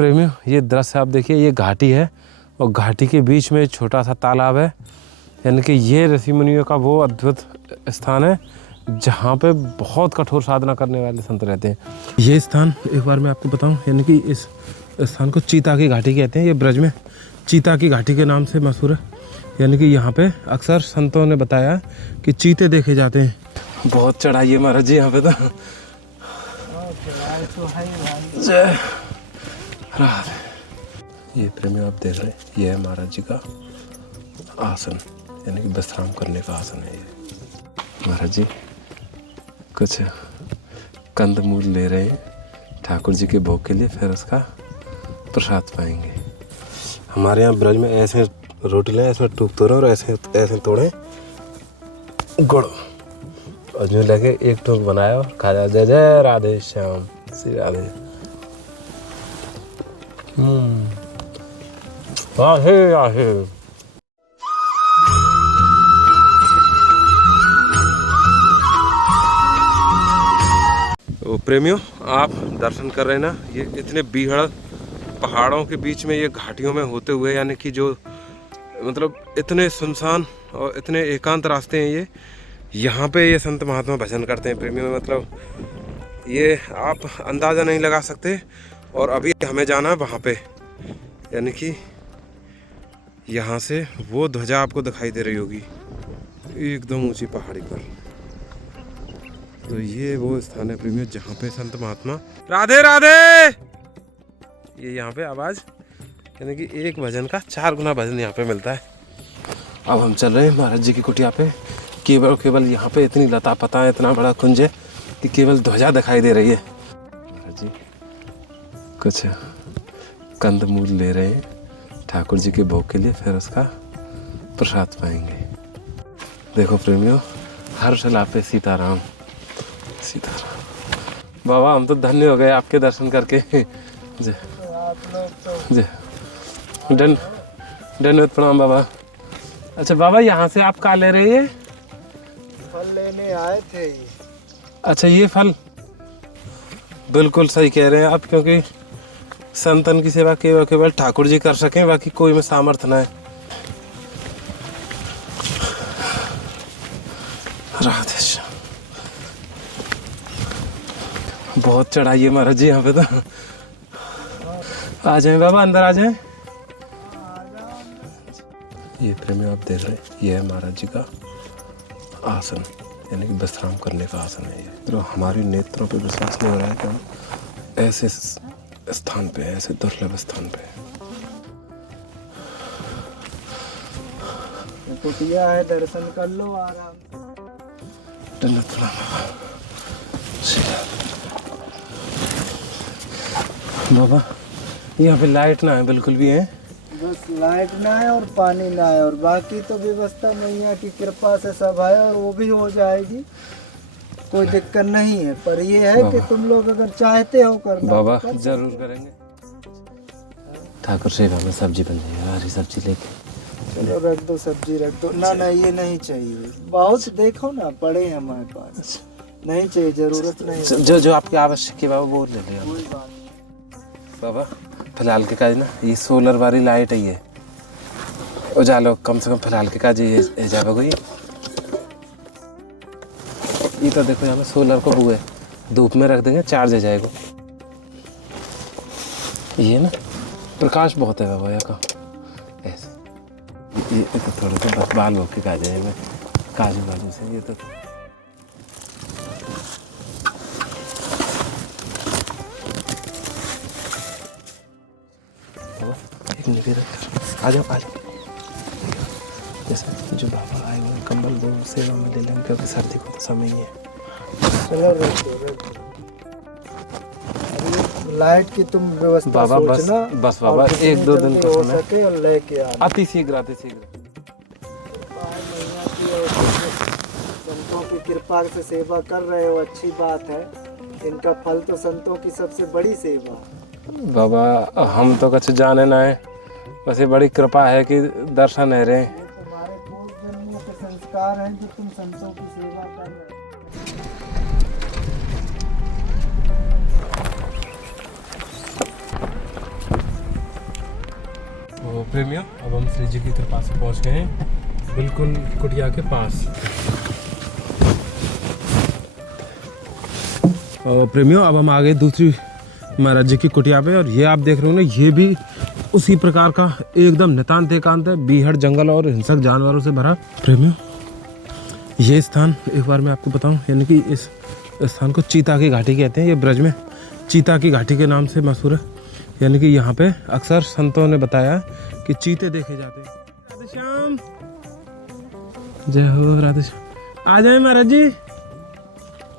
प्रेमियों, ये दृश्य आप देखिए, ये घाटी है और घाटी के बीच में छोटा सा तालाब है। यानी कि ये ऋषि मुनियों का वो अद्भुत स्थान है जहाँ पे बहुत कठोर साधना करने वाले संत रहते हैं। ये स्थान एक बार मैं आपको बताऊं, यानी कि इस स्थान को चीता की घाटी कहते हैं। ये ब्रज में चीता की घाटी के नाम से मशहूर है। यानी कि यहाँ पे अक्सर संतों ने बताया कि चीते देखे जाते हैं। बहुत चढ़ाई है महाराज जी यहाँ पे तो। जय राधे। ये प्रेमी आप देख रहे हैं, ये है महाराज जी का आसन, यानी कि विश्राम करने का आसन है ये। महाराज जी कुछ कंदमूल ले रहे हैं ठाकुर जी के भोग के लिए, फिर उसका प्रसाद पाएंगे। हमारे यहाँ ब्रज में ऐसे रोटी लें, इसमें टूक तोड़ें और ऐसे ऐसे तोड़ें गुड़, और जो लगे एक टूक बनाया और खाया। जय जय राधे श्याम श्री राधे। आहे आहे। तो प्रेमियों, आप दर्शन कर रहे हैं ना, ये इतने बीहड़ पहाड़ों के बीच में, ये घाटियों में होते हुए, यानी कि जो मतलब इतने सुनसान और इतने एकांत रास्ते हैं ये, यहाँ पे ये संत महात्मा भजन करते हैं प्रेमियों। मतलब ये आप अंदाज़ा नहीं लगा सकते। और अभी हमें जाना है वहाँ पे, यानी कि यहाँ से वो ध्वजा आपको दिखाई दे रही होगी एकदम ऊंची पहाड़ी पर। तो ये वो स्थान है प्रेमियों जहाँ पे संत महात्मा राधे राधे, ये यहाँ पे आवाज़, यानी कि एक भजन का 4 गुना भजन यहाँ पे मिलता है। अब हम चल रहे हैं महाराज जी की कुटिया पे। केवल यहाँ पे इतनी लता पता है, इतना बड़ा कुंज है कि केवल ध्वजा दिखाई दे रही है। महाराज जी कुछ कंदमूल ले रहे हैं ठाकुर जी के भोग के लिए, फिर उसका प्रसाद पाएंगे। देखो प्रेमियों, हर शला पे सीताराम सीताराम। बाबा हम तो धन्य हो गए आपके दर्शन करके। जय जय दंडवत प्रणाम बाबा। अच्छा बाबा, यहाँ से आप क्या ले रहे हैं? फल लेने आए थे ये। अच्छा ये फल, बिल्कुल सही कह रहे हैं आप, क्योंकि संतन की सेवा केवल ठाकुर जी कर सकें, बाकी कोई में सामर्थ्य न है। राधे श्याम। बहुत चढ़ाई है महाराज जी यहाँ पे तो। आ जाए बाबा, अंदर आ जाए। ये प्रेमी आप देख रहे हैं, ये है महाराज जी का आसन, यानी कि विश्राम करने का आसन है ये। तो हमारे नेत्रों पे विश्वास नहीं हो रहा है कि हम ऐसे स्थान पे, ऐसे दुर्लभ स्थान पे। कुटिया है, दर्शन कर लो आराम से। बाबा यहाँ पे लाइट ना है बिल्कुल भी है, बस लाइट ना है और पानी ना है, और बाकी तो व्यवस्था मैया की कृपा से सब है और वो भी हो जाएगी, कोई दिक्कत नहीं है। पर ये है कि तुम लोग अगर चाहते हो करना, बाबा जरूर करेंगे। ठाकुर सेवा में सब्जी बन जाएगी, हरी सब्जी लेके। चलो रख दो, सब्जी रख दो। ना ना ये नहीं चाहिए, बहुत देखो ना पड़े हैं हमारे पास, नहीं चाहिए, जरूरत नहीं। जो आपकी आवश्यक है बाबा वो ले लें बाबा। फिलहाल के काज ना, ये सोलर वाली लाइट है, ये उजालो कम से कम फिलहाल के काज ये जावे कोई। ये तो देखो यहाँ पे सोलर को हुए धूप में रख देंगे, चार्ज हो जाएगा। ये ना प्रकाश बहुत है बाबा यहाँ का, ऐसे ये तो थोड़ा सा बस बाल होके का जाएगा काजू बाजू से। ये तो एक निके रख, आ जाओ आ जाओ। जैसे जो बाबा आए हुए कंबल दो सेवा में ले लेंगे, क्योंकि सर्दी को तो समय ही है। चलो रख दो। लाइट की तुम व्यवस्था बाबा बस बाबा, 1-2 दिन का हो समय सके और लेके आना। अति शीघ्र। संतों की कृपा से सेवा कर रहे हो, अच्छी बात है। इनका फल तो संतों की सबसे बड़ी सेवा। बाबा हम तो कुछ जाने ना है, बस ये बड़ी कृपा है कि दर्शन है रहे। तुम्हारे पूर्व जन्मों के संस्कार हैं जो तुम संतों की सेवा कर रहे हो। प्रेमियों अब हम श्री जी की कृपा से पहुंच गए हैं बिल्कुल कुटिया के पास। और प्रेमियों अब हम आ गए दूसरी महाराज जी की कुटिया पे, और ये आप देख रहे हो ना, ये भी उसी प्रकार का एकदम नितांत एकांत है, बीहड़ जंगल और हिंसक जानवरों से भरा। प्रेमियों ये स्थान एक बार मैं आपको बताऊं, यानी कि इस स्थान को चीता की घाटी कहते हैं। ये ब्रज में चीता की घाटी के नाम से मशहूर है, यानी कि यहाँ पे अक्सर संतों ने बताया कि चीते देखे जाते हैं। राधे श्याम, जय हो राधे श्याम। आ जाए महाराज जी,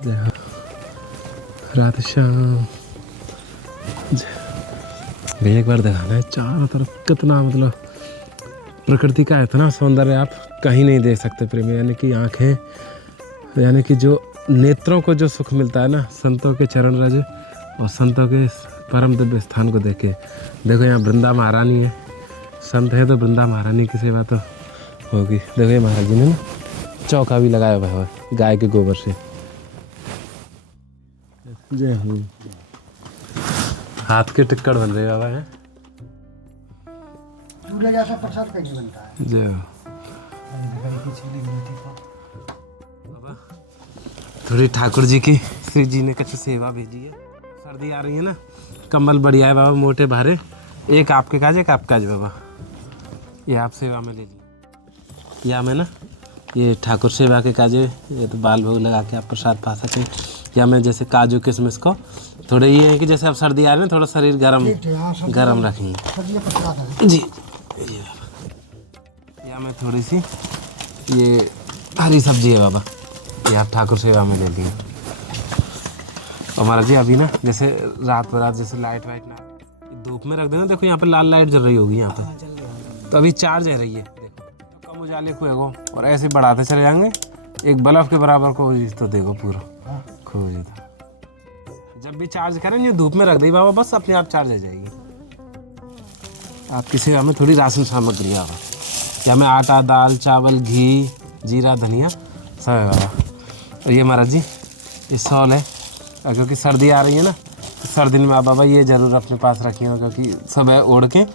जय हो राधे श्याम। भैया एक बार दिखाना है चारों तरफ कितना, मतलब प्रकृति का इतना सौंदर्य आप कहीं नहीं देख सकते प्रेमी। यानी कि आँखें, यानी कि जो नेत्रों को जो सुख मिलता है ना संतों के चरण रज और संतों के परम दिव्य स्थान को देख के। देखो यहाँ वृंदा महारानी है, संत है तो वृंदा महारानी की सेवा तो होगी। देखो ये महाराज जी ने ना चौका भी लगाया हुआ है गाय के गोबर से। जय हो। हाथ के टिक्कड़ बन रहे बाबा हैं। जैसा प्रसाद कैसे बनता है? जय हो। थोड़ी ठाकुर जी की श्री जी ने कुछ सेवा भेजी है। सर्दी आ रही है ना, कंबल बढ़िया है बाबा, मोटे भारे। एक आपके काज, एक आपका काज बाबा, ये आप सेवा में ले लीजिए। या मैं ना ये ठाकुर सेवा के काजे, ये तो बाल भोग लगा के आप प्रसाद पा सकें। या मैं जैसे काजू किशमिश को थोड़े ये है कि जैसे अब सर्दी आ रही है ना, थोड़ा शरीर गरम रखेंगे जी। ये बाबा, या मैं थोड़ी सी ये हरी सब्जी है बाबा, ये आप ठाकुर सेवा में ले लीजिए। और महाराज जी अभी ना जैसे रात रात जैसे लाइट वाइट ना धूप में रख देना, देखो यहाँ पे लाल लाइट जल रही होगी यहाँ पे, तो अभी चार्ज है रही है। देखो तो कम उजाले को एगो और ऐसे बढ़ाते चले जाएंगे, एक बल्ब के बराबर को तो देखो पूरा खोज था। जब भी चार्ज करें ये धूप में रख दी बाबा, बस अपने आप चार्ज हो जाएगी। आपकी सेवा में थोड़ी राशन सामग्री आवा, या में आटा, दाल, चावल, घी, जीरा, धनिया सब है बाबा। और ये महाराज जी ये सॉल है, क्योंकि सर्दी आ रही है ना, तो सर्दी में आप बाबा ये ज़रूर अपने पास रखिए, क्योंकि सुबह ओढ़ के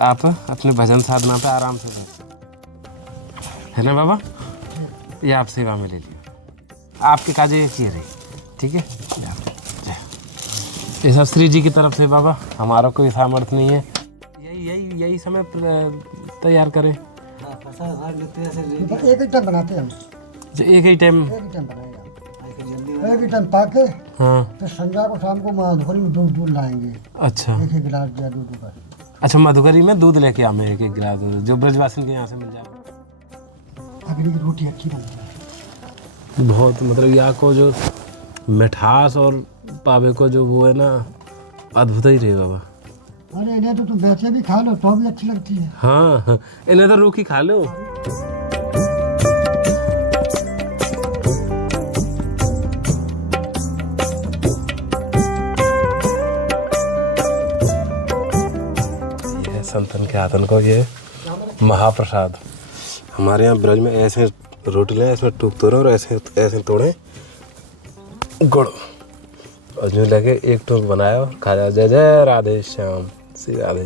आप अपने भजन साधना पे आराम से बैठ, है ना बाबा। ये आप सेवा में ले लीजिए, आपके काजे एक ही रही, ठीक है। ये सब श्री जी की तरफ से बाबा, हमारा कोई सामर्थ्य नहीं है। यही समय तैयार करें। एक ही टाइम बनाते हैं हम, एक ही टाइम एक ही टाइम पाके, हाँ, तो संध्या को शाम को मधुकरी में दूध लाएंगे। अच्छा, एक एक गिलास दिया दूध का। अच्छा मधुकरी में दूध लेके आए एक एक गिलास, जो ब्रजवासिन के यहाँ से मिल जाए। अगली की रोटी अच्छी बनती है बहुत, मतलब यहाँ को जो मिठास और पावे को जो वो है ना, अद्भुत ही रहे बाबा। अरे इन्हें तो तुम वैसे भी खा लो तो भी अच्छी लगती है। हाँ, इन्हें तो रूखी खा लो। ये संतन के हाथन को ये महाप्रसाद। हमारे यहाँ ब्रज में ऐसे रोटी लें, इसमें टूक तोड़े और ऐसे ऐसे तोड़े गुड़, और जो लगे एक टूक बनाया और खाया। जय जय राधे श्याम, श्री राधे।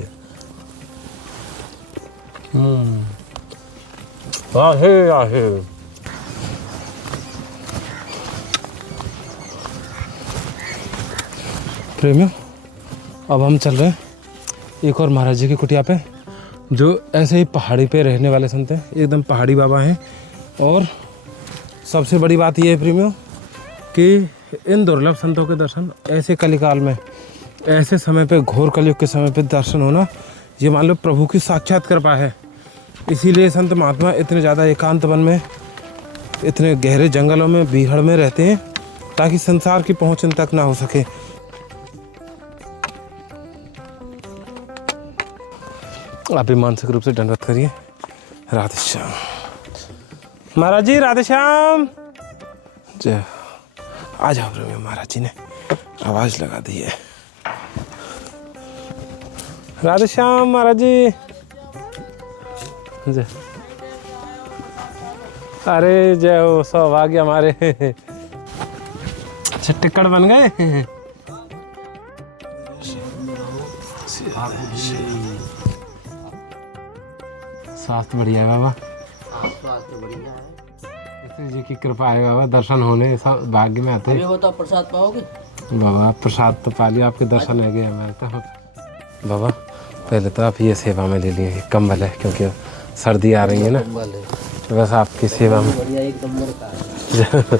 आहे आहे। प्रेमियों अब हम चल रहे हैं एक और महाराज जी की कुटिया पे, जो ऐसे ही पहाड़ी पे रहने वाले संत हैं, एकदम पहाड़ी बाबा हैं। और सबसे बड़ी बात यह है प्रेमियों कि इन दुर्लभ संतों के दर्शन ऐसे कलिकाल में, ऐसे समय पे, घोर कलयुग के समय पे दर्शन होना, ये मान लो प्रभु की साक्षात कृपा है। इसीलिए संत महात्मा इतने ज़्यादा एकांत वन में, इतने गहरे जंगलों में, बीहड़ में रहते हैं, ताकि संसार की पहुँच इन तक ना हो सके। आप भी मानसिक रूप से दंडवत करिए। राधे श्याम। महाराज जी राधे श्याम, जय। आ जाओ प्रेमी। महाराज जी ने आवाज लगा दी है। राधे श्याम महाराज जी, जय। अरे जय हो, सौभाग्य हमारे। अच्छा टिकट बन गए। स्वास्थ्य बढ़िया है बाबा? हाँ, स्वास्थ्य बढ़िया है। श्री जी की कृपा है बाबा, दर्शन होने सब भाग्य में आते अभी हैं। बताओ प्रसाद पाओगे? बाबा प्रसाद तो पा लिया, आपके दर्शन है गए हमारे तो। बाबा पहले तो आप ये सेवा में ले लिए, कंबल है क्योंकि सर्दी आ रही है ना, कंबल है तो बस आपकी सेवा में। बढ़िया, एक नंबर का है।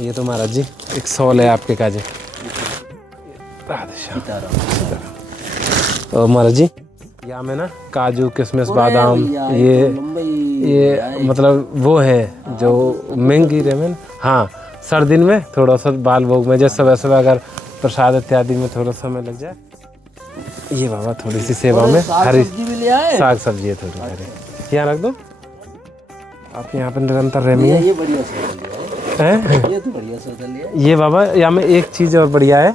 ये तो महाराज जी एक सॉल है आपके काजे। और महाराज जी यहाँ में ना काजू किशमिश बादाम ये मतलब वो है जो महंगी रेमन। हाँ सर्दी में थोड़ा सा बाल भोग में जैसे सुबह सुबह अगर प्रसाद इत्यादि में थोड़ा समय लग जाए। ये बाबा थोड़ी सी सेवा में हरी साग सब्जी है थोड़ी हरी, यहाँ रख दो। आप यहाँ पर निरंतर रहिए। ये बढ़िया सौदा है, ये तो बढ़िया सौदा लिया है। ये बाबा यहाँ में एक चीज और बढ़िया है,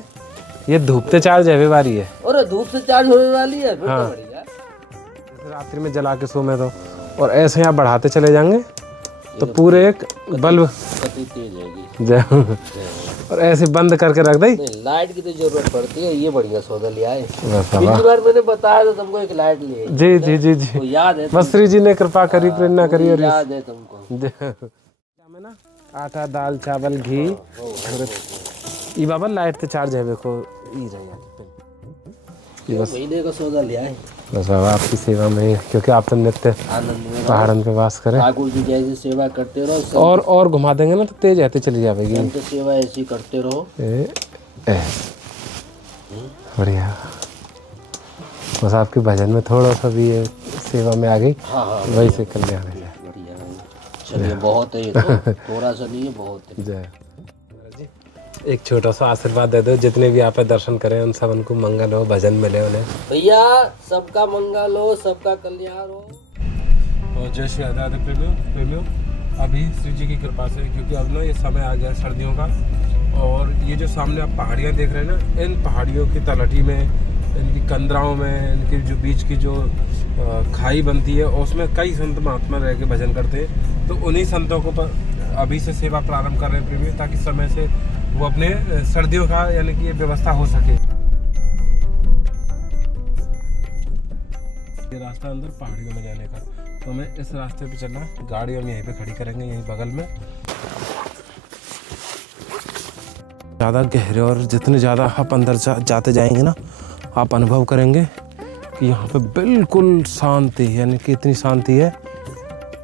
ये धूप से चार्ज है वाली है। और धूप से चार्ज होने वाली है, फिर हाँ। तो बढ़िया। जैसे रात्रि में जला के सो में तो, और ऐसे यहाँ बढ़ाते चले जाएंगे तो पूरे एक बल्ब कति तेज होगी। और ऐसे बंद करके रख दे। नहीं, लाइट की तो जरूरत पड़ती है, ये बढ़िया सौदा लिया है। बस पिछली बाबा बार मैंने बताया था तुमको एक लाइट लिए, जी जी जी जी, तो याद है? बस श्री जी ने कृपा करी, प्रेरणा करी। और याद है तुमको? में ना आटा दाल चावल घी ये बाबा लाइट से चार्ज है देखो। बस महीने का सौदा लिया है। बस बाबा आपकी सेवा में, क्योंकि आप तो नित्य आनंद में पहाड़न पे वास करें। ठाकुर जी जैसे सेवा करते रहो, और घुमा देंगे ना तो तेज आते चली जाएगी। संत सेवा ऐसी करते रहो। बढ़िया। बस आपके भजन में थोड़ा सा भी ये सेवा में आ गई। हाँ हाँ, वही से कल्याण है। बढ़िया है। चलिए बहुत है, ये तो थोड़ा सा नहीं है, बहुत है। जय जी। एक छोटा सा आशीर्वाद दे दो, जितने भी आप दर्शन करें उन सब उनको मंगल हो, भजन मिले उन्हें। भैया सबका मंगल हो, सबका कल्याण हो। और जय श्री राधे प्रेमियों, अभी श्री जी की कृपा से, क्योंकि अब ना ये समय आ गया सर्दियों का, और ये जो सामने आप पहाड़ियाँ देख रहे हैं ना, इन पहाड़ियों की तलहटी में, इनकी कंदराओं में, इनके जो बीच की जो खाई बनती है, और उसमें कई संत महात्मा रह के भजन करते हैं। तो उन्हीं संतों को अभी से सेवा प्रारंभ कर रहे हैं प्रेमी, ताकि समय से वो अपने सर्दियों का यानी कि ये व्यवस्था हो सके। ये रास्ता अंदर पहाड़ियों में जाने का, तो हमें इस रास्ते पे चलना। गाड़ी हम यहीं पे खड़ी करेंगे, यहीं बगल में। ज़्यादा गहरे और जितने ज़्यादा आप अंदर जाते जाएंगे ना, आप अनुभव करेंगे कि यहाँ पे बिल्कुल शांति, यानी कि इतनी शांति है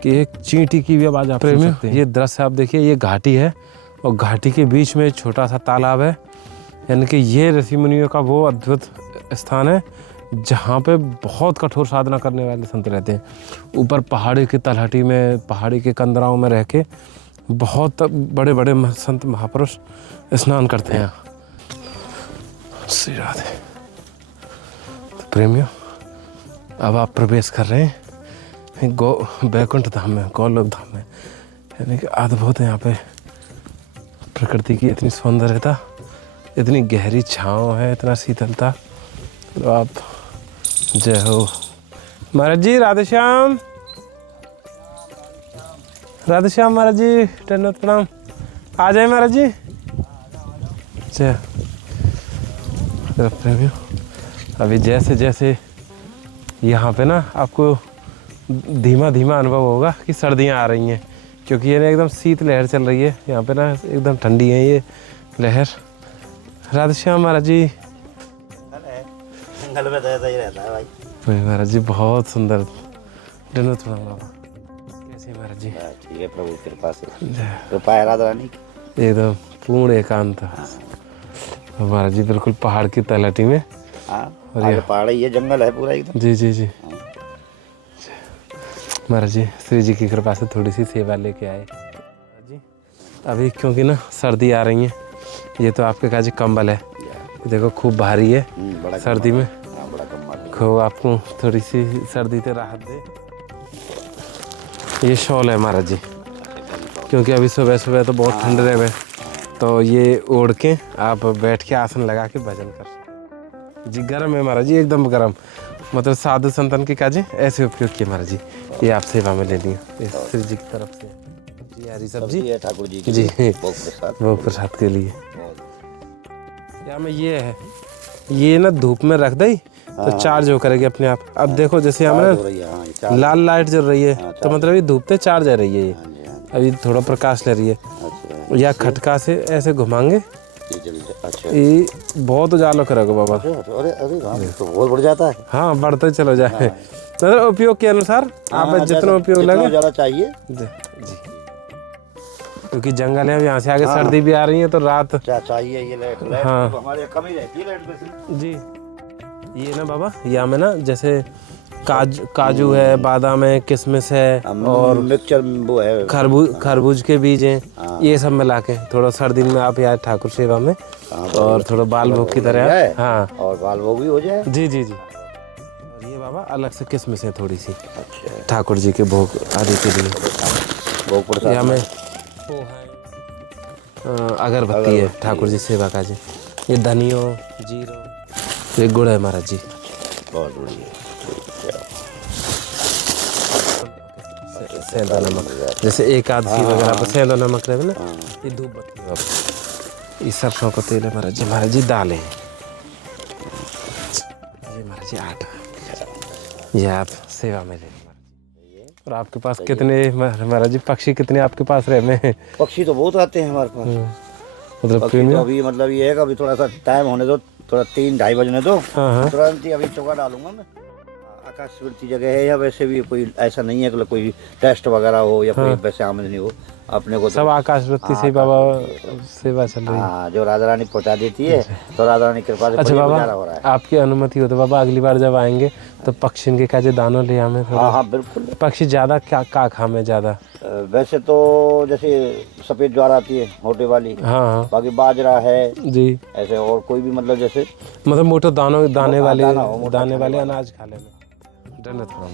कि एक चींटी की भी आवाज़ आप सुन सकते हैं। ये दृश्य आप देखिए, ये घाटी है और घाटी के बीच में एक छोटा सा तालाब है, यानी कि ये ऋषि मुनियों का वो अद्भुत स्थान है जहाँ पे बहुत कठोर साधना करने वाले संत रहते हैं। ऊपर पहाड़ी की तलहटी में, पहाड़ी के कंदराओं में रह के बहुत बड़े बड़े संत महापुरुष स्नान करते हैं। श्री राधे। तो प्रेमियों, अब आप प्रवेश कर रहे हैं बैकुंठ धाम में, गौलोक धाम में, यानी कि अद्भुत है यहाँ पे प्रकृति की इतनी सौंदर्यता, इतनी गहरी छाँव है, इतना शीतलता। तो आप जय हो महाराज जी। राधे श्याम, राधे श्याम महाराज जी, दंडवत प्रणाम। आ जाए महाराज जी। जय। प्रेमियों, अभी जैसे जैसे यहाँ पे ना आपको धीमा धीमा अनुभव होगा कि सर्दियाँ आ रही हैं, क्योंकि ये ना एकदम शीत लहर चल रही है यहाँ पे ना, एकदम ठंडी है ये लहर। राधे श्याम महाराज जी। जंगल में तो ऐसा ही रहता है भाई। महाराज जी बहुत सुंदर। दंडवत प्रणाम बाबा। कैसे महाराज जी? ठीक है, प्रभु कृपा से, कृपा है राधा रानी की। एकदम पूर्ण एकांत महाराज जी, बिल्कुल पहाड़ की तलहटी में। और पहाड़ ही है, जंगल है पूरा एकदम। जी जी जी। महाराज जी श्री जी की कृपा से थोड़ी सी सेवा लेके आए जी। अभी क्योंकि ना सर्दी आ रही है, ये तो आपके काज कंबल है, ये देखो खूब भारी है सर्दी में, खूब आपको थोड़ी सी सर्दी से राहत दे। ये शॉल है महाराज जी, क्योंकि अभी सुबह सुबह तो बहुत ठंड रहे हुए, तो ये ओढ़ के आप बैठ के आसन लगा के भजन कर सकते जी। गर्म है महाराज जी, एकदम गर्म, मतलब साधु संतन के काजे ऐसे उपयोग किए महाराज जी। ये आप सेवा में ले लिया श्री जी की तरफ से जी। हरी सब्जी है ठाकुर जी की जी, वो प्रसाद के लिए। या में ये है, ये ना धूप में रख दे, तो चार्ज हो करेगी अपने आप। अब देखो जैसे हमें हो रही है, हाँ, ये चार्ज। लाल लाइट जल रही है तो मतलब ये धूप से चार्ज आ रही है ये। हाँ जी, हाँ जी। अभी थोड़ा प्रकाश ले रही है अच्छा या खटका से ऐसे घुमाएंगे ये जल्दी, अच्छा ये बहुत उजाला करेगा बाबा। अरे अरे हाँ, तो बहुत बढ़ जाता है। हाँ बढ़ते चलो जाए मतलब उपयोग के अनुसार आप जितना उपयोग लगे ज़्यादा चाहिए जी। क्योंकि जंगल है, यहाँ से आगे सर्दी भी आ रही है तो रात क्या चाहिए ये लाइट। हाँ। तो हमारे कम ही रहती है लाइट वैसे। जी। ये ना बाबा यहाँ में ना जैसे काजू है, बादाम है, किशमिश है और मिक्सचर वो है, खरबूज के बीज हैं, ये सब मिला के थोड़ा सर्दी में आप यहाँ ठाकुर सेवा में और थोड़ा बाल भोग की तरह। हाँ और बाल भोग भी हो जाए। जी जी जी। और ये बाबा अलग से किशमिश है थोड़ी सी अच्छा ठाकुर जी के भोग आदि के लिए। भोग प्रसाद यहाँ में अगरबत्ती है ठाकुर जी सेवा का जी। ये धनियो जीरो, ये गुड़ है महाराज जी। बहुत बढ़िया। सेंधा नमक जैसे एक आध सी वगैरह पर सेंधा नमक रहे ना। ये धूप बत्ती है बाबा। ये सरसों का तेल है महाराज जी दालें हैं ये महाराज जी आटा। ये आप सेवा में ले। और आपके पास कितने महाराज जी पक्षी कितने आपके पास रहे में? पक्षी तो बहुत आते हैं हमारे पास। मतलब पक्षी तो अभी मतलब ये है कि अभी थोड़ा सा टाइम होने दो, थोड़ा 3-2:30 बजने दो, तुरंत ही अभी चौका डालूंगा मैं। आकाशवृत्ति जगह है या वैसे भी कोई ऐसा नहीं है कि कोई टेस्ट वगैरह हो या कोई वैसे आमदनी हो अपने को। सब आकाशवृत्ति से बाबा सेवा चल रही है। हाँ जो राधा रानी पहुँचा देती है तो राधा रानी कृपा से अच्छा बाबा हो रहा है। आपकी अनुमति हो तो बाबा अगली बार जब आएंगे तो पक्षी के काजे दानों ले हमें। हाँ हाँ बिल्कुल। पक्षी ज्यादा क्या खामे ज्यादा? वैसे तो जैसे सफेद ज्वार आती है मोटे वाली, हाँ बाकी बाजरा है जी। ऐसे और कोई भी मतलब जैसे मतलब मोटे दाने वाले दाना अनाज खा लेना डरना थोड़ा।